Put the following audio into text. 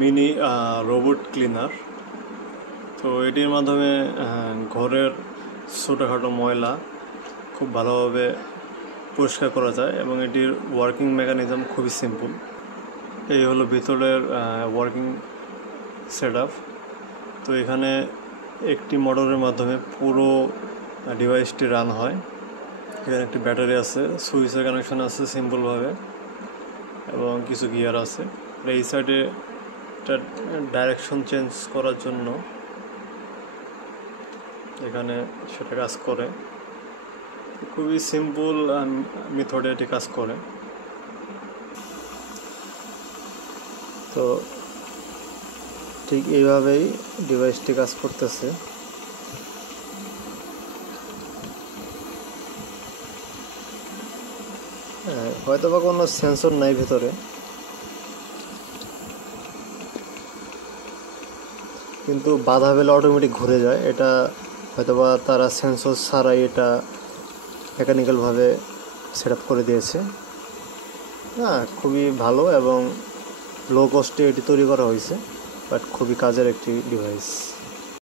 Mini robot cleaner. তো এটির মাধ্যমে ঘরের ছোটোখাটো ময়লা খুব ভালোভাবে পরিষ্কার করা যায় এবং এটির ওয়ার্কিং মেকানিজম খুবই সিম্পল। এই হলো ভিতরের ওয়ার্কিং সেট আপ। তো এখানে একটি মোটরের মাধ্যমে পুরো ডিভাইসটি রান হয়। এখানে একটি ব্যাটারি আছে, সুইচের কানেকশন আছে সিম্পলভাবে এবং কিছু গিয়ার আছে। এই সাইডে এটা ডাইরেকশন চেঞ্জ করার জন্য এখানে সেটা কাজ করে। খুবই সিম্পল মেথডে এটি কাজ করে। তো ঠিক এইভাবেই ডিভাইসটি কাজ করতেছে। হয়তো বা কোনো সেন্সর নাই ভিতরে, কিন্তু বাধা পেলে অটোমেটিক ঘুরে যায়। এটা হয়তোবা তারা সেন্সর ছাড়াই এটা মেকানিক্যালভাবে সেট আপ করে দিয়েছে। খুবই ভালো এবং লো কস্টে এটি তৈরি করা হয়েছে, বাট খুবই কাজের একটি ডিভাইস।